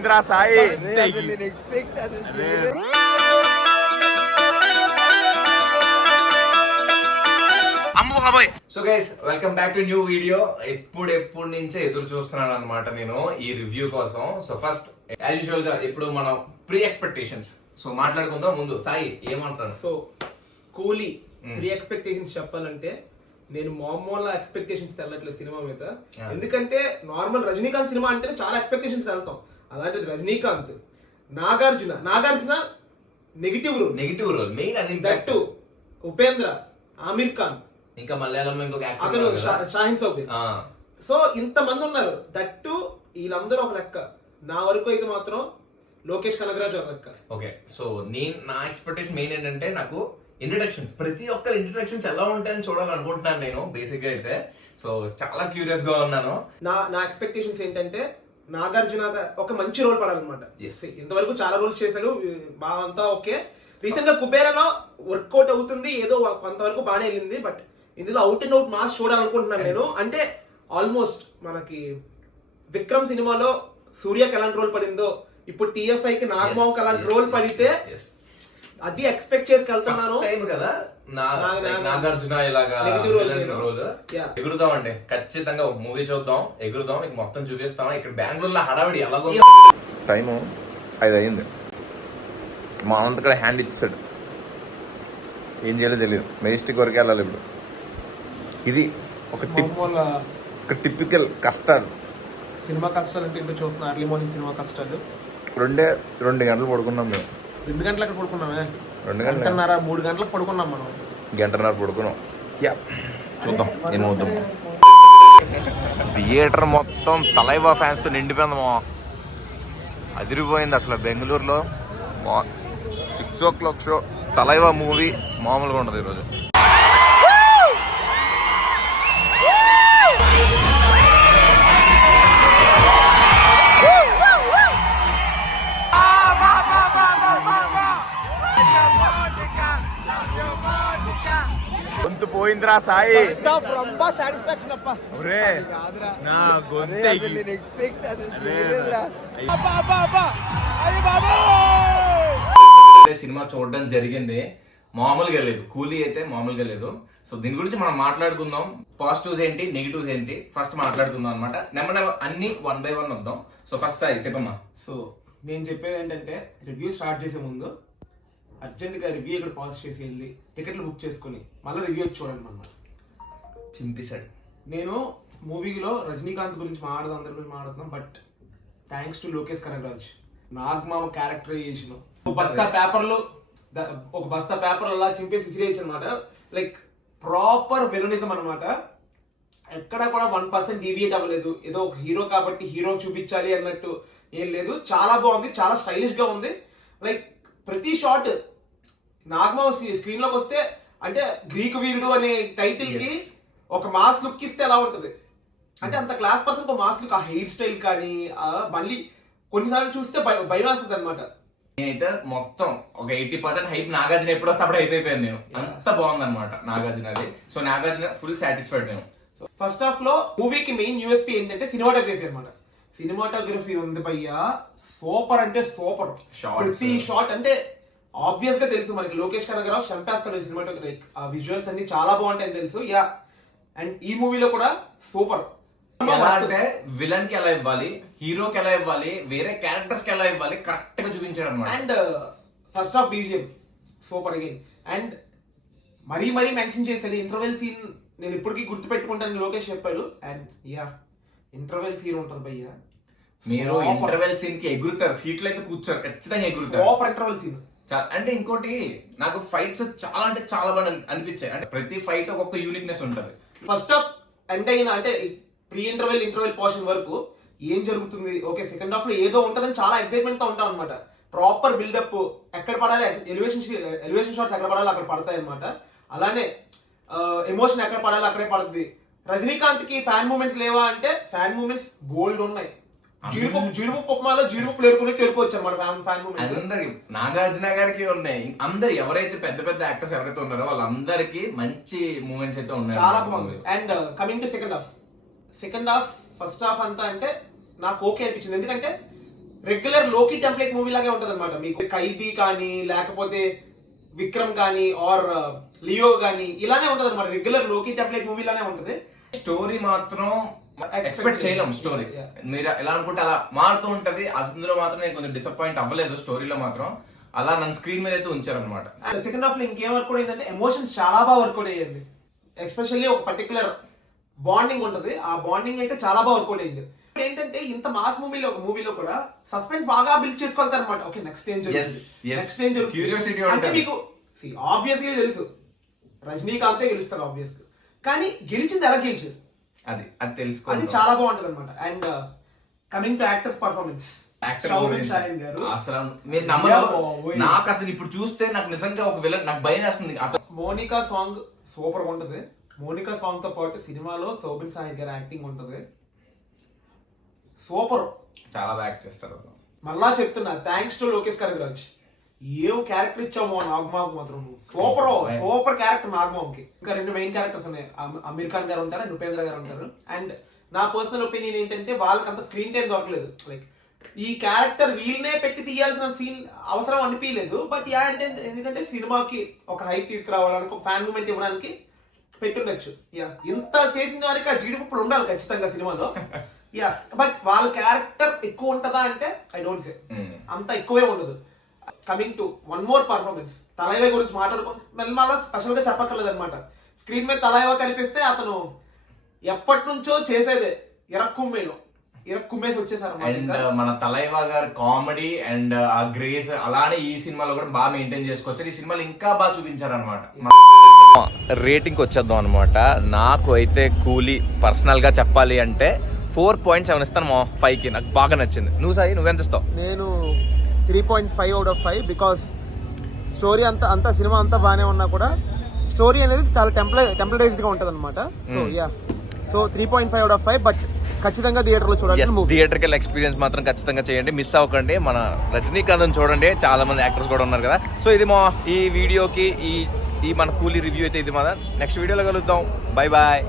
పోయిందిరా Sai. So guys welcome back to new video. ఎప్పటి నుంచే ఎదురు చూస్తున్నాను అనమాట నేను ఈ రివ్యూ కోసం. సో ఫస్ట్ యాజ్ యూజువల్ గా ఇప్పుడు మనం ప్రీ ఎక్స్పెక్టేషన్స్ సో మాట్లాడుకుందాం. ముందు సాయి ఏమంటారు? సో కూలీ ప్రీ ఎక్స్పెక్టేషన్స్ చెప్పాలంటే నేను మామూలు ఎక్స్పెక్టేషన్స్ వెళ్ళట్లేదు సినిమా మీద. ఎందుకంటే నార్మల్ రజనీకాంత్ సినిమా అంటే చాలా ఎక్స్పెక్టేషన్స్ వెళ్తాం. అలాంటిది Rajinikanth, Nagarjuna negative role main అది. దట్టు ఉపేంద్ర, ఆమిర్ ఖాన్, ఇంకా మలయాళంలో ఇంకొక అతను షాహిన్ సౌబీ. సో ఇంత మంది ఉన్నారు. దట్టు వీళ్ళందరూ ఒక లెక్క. నా వరకు అయితే మాత్రం లోకేష్ కనగరాజు ఒక లెక్క. ఓకే, సో నా ఎక్స్పెక్టేషన్ మెయిన్ ఏంటంటే నాకు ఇంట్రడక్షన్స్, ప్రతి ఒక్కరి ఇంట్రడక్షన్స్ ఎలా ఉంటాయని చూడాలనుకుంటున్నాను నేను బేసిక్ గా అయితే. సో చాలా క్యూరియస్ గా ఉన్నాను. నా ఎక్స్పెక్టేషన్స్ ఏంటంటే నాగార్జున ఒక మంచి రోల్ పడాలన్నమాట. ఇంతవరకు చాలా రోల్స్ చేశాడు, బాగా అంతా ఓకే. రీసెంట్ గా కుబేరాలో వర్కౌట్ అవుతుంది, ఏదో కొంతవరకు బాగానే వెళ్ళింది. బట్ ఇందులో అవుట్ అండ్ అవుట్ మాస్ చూడాలనుకుంటున్నాను నేను. అంటే ఆల్మోస్ట్ మనకి విక్రమ్ సినిమాలో సూర్యకి ఎలాంటి రోల్ పడిందో ఇప్పుడు TFI కి నాగబాబుకి అలాంటి రోల్ పడితే అది ఎక్స్పెక్ట్ చేసుకెళ్తున్నాను కదా. నాగార్జున ఇలాగా రోల్ ఎగురుతామండి. ఖచ్చితంగా మూవీ చూద్దాం, ఎగురుదాం, మీకు మొత్తం చూపిస్తాం. ఇక్కడ బెంగళూరులో హడావిడి ఎలాగో టైము 5 అయింది. మా అంత కూడా హ్యాండ్ ఇచ్చాడు, ఏం చేయాలో తెలియదు. మెజెస్టిక్ వరకు వెళ్ళాలి ఇప్పుడు. ఇది ఒక టిపికల్ కష్టాలు సినిమా కష్టాలు అంటే ఇంట్లో చూస్తున్నా. ఎర్లీ మార్నింగ్ సినిమా కష్టాలు. 2 గంటలు పడుకున్నాం మేము. 2 గంటలకు పడుకున్నామే. 2 గంటల 3 గంటలకు పడుకున్నాం మనం. 1.5 పడుకున్నాం. చూద్దాం ఏమవుతాం. థియేటర్ మొత్తం తలైవా ఫ్యాన్స్ తో నిండిపోయిందమో, అదిరిపోయింది అసలు. బెంగళూరులో 6 o'clock షో తలైవా మూవీ మామూలుగా ఉండదు ఈరోజు. గొంతు పోయిందిరా సాయి. సాటిస్ఫాక్షన్ అప్ప. నా గొంతు సినిమా చూడడం జరిగింది. మామూలుగా లేదు, కూలీ అయితే మామూలుగా లేదు. సో దీని గురించి మనం మాట్లాడుకుందాం. పాజిటివ్స్ ఏంటి, నెగిటివ్స్ ఏంటి ఫస్ట్ మాట్లాడుకుందాం అనమాట. నెంబర్ అన్ని 1 by 1 వద్దాం. సో ఫస్ట్ సాయి చెప్పమ్మా. సో నేను చెప్పేది ఏంటంటే రివ్యూ స్టార్ట్ చేసే ముందు అర్జెంట్గా రివ్యూ ఇక్కడ పాజ్ చేసి వెళ్ళి టికెట్లు బుక్ చేసుకుని మళ్ళీ రివ్యూ చూడండి అన్నమాట. చింపేశాడు. నేను మూవీలో రజనీకాంత్ గురించి మాట్లాడదాం, అందరి గురించి మాట్లాడుతున్నాం. But thanks to Lokesh Kanagaraj, నాగమామ క్యారెక్టరైజేషన్. ఒక బస్తా పేపర్ అలా చింపేసి విసిరేయచ్చు అనమాట. లైక్ ప్రాపర్ విలనిజం అనమాట. ఎక్కడ కూడా 1% డీవియేట్ అవ్వలేదు. ఏదో ఒక హీరో కాబట్టి హీరో చూపించాలి అన్నట్టు ఏం లేదు. చాలా బాగుంది, చాలా స్టైలిష్ గా ఉంది. లైక్ ప్రతి షాట్ నాగమామ స్క్రీన్ లోకి వస్తే అంటే గ్రీక్ వీరుడు అనే టైటిల్ కి ఒక మాస్ లుక్ ఇస్తే ఎలా ఉంటది అంటే అంత క్లాస్ పర్సన్ మాస్ లుక్, ఆ హెయిర్ స్టైల్ కానీ మళ్ళీ కొన్నిసార్లు చూస్తే భయం వేస్తుంది అనమాట. నేనైతే మొత్తం ఒక 80% హైప్ నాగార్జున ఎప్పుడు వస్తే అప్పుడు అయిపోయింది నేను. అంత బాగుంది అనమాట నాగార్జున అది. సో నాగార్జున ఫుల్ సాటిస్ఫైడ్ నేను. ఫస్ట్ హాఫ్ లో మూవీకి మెయిన్ USP ఏంటంటే సినిమాటోగ్రఫీ అనమాట. సినిమాటోగ్రఫీ ఉంది భయ్యా, సూపర్ అంటే సూపర్. ప్రతి షాట్ అంటే ఆబ్వియస్ గా తెలుసు మనకి లోకేష్ కనగరావు చంపేస్తాడు సినిమాటోగ్రఫీ. ఆ విజువల్స్ అన్ని చాలా బాగుంటాయని తెలుసు. అండ్ ఈ మూవీలో కూడా సూపర్. అంటే విలన్ కి ఎలా ఇవ్వాలి, హీరోకి ఎలా ఇవ్వాలి, వేరే క్యారెక్టర్స్ కి ఎలా ఇవ్వాలి కరెక్ట్ గా చూపించాడు అనమాట. And first half BGM super again. And మరీ మెన్షన్ చేశాడు ఇంటర్వెల్ సీన్. నేను ఇప్పటికీ గుర్తు పెట్టుకుంటాను, లోకేష్ చెప్పాడు. అండ్ ఇంటర్వెల్ సీన్ ఉంటుంది భయ్యా. మీరు ఇంటర్వెల్ సీన్ కి ఎగురుతారు, సీట్లు అయితే కూర్చోరు, ఖచ్చితంగా ఎగురుతారు. Super interval scene. అంటే ఇంకోటి నాకు ఫైట్స్ చాలా అంటే చాలా బాగా అనిపించాయి. అంటే ప్రతి ఫైట్ ఒక్కొక్క యూనిక్నెస్ ఉంటుంది. ఫస్ట్ హాఫ్ అంటే ప్రీ ఇంటర్వెల్ పోర్షన్ వరకు ఏం జరుగుతుంది, ఓకే సెకండ్ హాఫ్ లో ఏదో ఉంటుందని చాలా ఎక్సైట్మెంట్ తో ఉంటాం అనమాట. ప్రాపర్ బిల్డప్ ఎక్కడ పడాలి, ఎలివేషన్ షాట్స్ ఎక్కడ పడాలి అక్కడ పడతాయి అనమాట. అలానే ఎమోషన్ ఎక్కడ పడాలి అక్కడే పడుతుంది. రజనీకాంత్ కి ఫ్యాన్ మూమెంట్స్ లేవా అంటే ఫ్యాన్ మూమెంట్స్ బోల్డ్ ఉన్నాయి. జీడిపప్పు ఉప్మాలో జీడిపప్పు ఏరుకున్నట్టు ఏరుకోవచ్చు అన్నమాట ఫ్యాన్ మూమెంట్స్. అందరికి నాగార్జున గారికి ఉన్నాయి. అందరు ఎవరైతే పెద్ద పెద్ద యాక్టర్స్ ఎవరైతే ఉన్నారో వాళ్ళందరికి మంచి మూమెంట్స్ అయితే ఉన్నాయి. చాలా బాగుంది. And coming to second half first half అంతా అంటే నాకు ఓకే అనిపించింది. ఎందుకంటే రెగ్యులర్ లోకి టెంప్లెట్ మూవీ లాగే ఉంటది అనమాట. మీకు ఖైదీ కానీ లేకపోతే విక్రమ్ కానీ ఆర్ లియో కానీ ఇలానే ఉంటది అనమాట. రెగ్యులర్ లోకి టెంప్లెట్ మూవీ లానే ఉంటది. స్టోరీ మాత్రం ఎక్స్పెక్ట్ చేయలేం. స్టోరీ మీరు ఎలా అనుకుంటే అలా మారుతూ ఉంటది. అందులో మాత్రం నేను కొంచెం డిసప్పాయింట్ అవ్వలేదు. స్టోరీలో మాత్రం అలా నన్ను స్క్రీన్ మీద అయితే ఉంచారనమాట. సెకండ్ హాఫ్ లో ఇంకేం వర్క్ కూడా ఏంటంటే ఎమోషన్స్ చాలా బాగా వర్కౌట్ అయ్యండి. ఎస్పెషల్లీ ఒక పర్టికులర్ బాండింగ్ ఉంటది. ఆ బాండింగ్ అయితే చాలా బాగా వర్కౌట్ అయింది. ఏంటంటే ఇంత మాస్ మూవీలో కూడా సస్పెన్స్ బాగా బిల్డ్ చేసుకోగలుగుతారు అనమాట. ఓకే నెక్స్ట్ ఏం జరుగుతుంది, నెక్స్ట్ ఏం జరుగుతుంది అంటే మీకు ఆబ్వియస్గా తెలుసు రజనీకాంతే గెలుస్తారు ఆబ్వియస్ గా. కానీ గెలిచింది ఎలా గెలిచారు అది తెలుసుకో, అది చాలా బాగుంటది అనమాట. And coming to actors performance, అసలు మీరు నమ్మరు. నాకు అతను ఇప్పుడు చూస్తే నాకు నిజంగా ఒక విలన్ నాకు భయం వేస్తుంది. మోనికా సాంగ్ సూపర్ గా ఉంటది. మోనికా సాంగ్ తో పాటు సినిమాలో శోభన్ సాయి గారి యాక్టింగ్ ఉంటది సూపర్, చాలా బాగా యాక్ట్ చేస్తారు. మళ్ళా చెప్తున్నా థ్యాంక్స్ టు లోకేష్ కనగరాజ్. ఏం క్యారెక్టర్ ఇచ్చావు నాగమాకు మాత్రం సూపర్ క్యారెక్టర్ నాగమాకి. ఇంకా 2 మెయిన్ క్యారెక్టర్స్ ఉన్నాయి. అమీర్ ఖాన్ గారు ఉంటారు అండ్ ఉపేంద్ర గారు ఉంటారు. అండ్ నా పర్సనల్ ఒపీనియన్ ఏంటంటే వాళ్ళకి అంత స్క్రీన్ టైం దొరకలేదు. లైక్ ఈ క్యారెక్టర్ వీళ్ళనే పెట్టి తీయాల్సిన సీన్ అవసరం అనిపించలేదు. బట్ యా అంటే ఎందుకంటే సినిమాకి ఒక హైప్ తీసుకురావడానికి ఒక ఫ్యాన్ మూమెంట్ ఇవ్వడానికి పెట్టుండొచ్చు. యా ఇంత చేసిన వారికి ఆ జీడిపప్పులు ఉండాలి ఖచ్చితంగా సినిమాలో. యా బట్ వాళ్ళ క్యారెక్టర్ ఎక్కువ ఉంటుందా అంటే ఐ డోంట్ సే అంత ఎక్కువే ఉండదు. Coming to one more performance, Thalaiva గురించి మాట్లాడుకుంటే మళ్ళీ స్పెషల్ గా చెప్పక్కర్లేదు అనమాట. స్క్రీన్ మీద తలైవా కనిపిస్తే అతను ఎప్పటి నుంచో చేసేదే ఇరక్కుమ్మేసి వచ్చేసారు. అండ్ మన తలైవా గారి కామెడీ అండ్ ఆ గ్రేస్ అలానే ఈ సినిమాలో కూడా బాగా మెయింటైన్ చేసుకోవచ్చు. ఈ సినిమాలో ఇంకా బాగా చూపించారు అనమాట. రేటింగ్ వచ్చేద్దాం అనమాట. నాకు అయితే కూలీ పర్సనల్ గా చెప్పాలి అంటే 4.7 ఇస్తాను 5కి. నాకు బాగా నచ్చింది. నువ్వు సాయి నువ్వెంత ఇస్తావు? నేను 3.5 అవుట్ ఆఫ్ 5 బికాస్ స్టోరీ అంతా సినిమా అంతా బాగానే ఉన్నా కూడా స్టోరీ అనేది చాలా టెంప్లరైజ్డ్ గా ఉంటది అనమాట. So 3.5 out of 5. బట్ ఖచ్చితంగా థియేటర్ లో చూడాలి. థియేటర్కల్ ఎక్స్పీరియన్స్ మాత్రం ఖచ్చితంగా చేయండి, మిస్ అవ్వకండి. మన రజనీకాంత్ చూడండి, చాలా మంది యాక్టర్స్ కూడా ఉన్నారు కదా. సో ఇది మా ఈ వీడియోకి ఈ మన కూలీ రివ్యూ అయితే ఇది. మన నెక్స్ట్ వీడియోలో కలుద్దాం. Bye bye.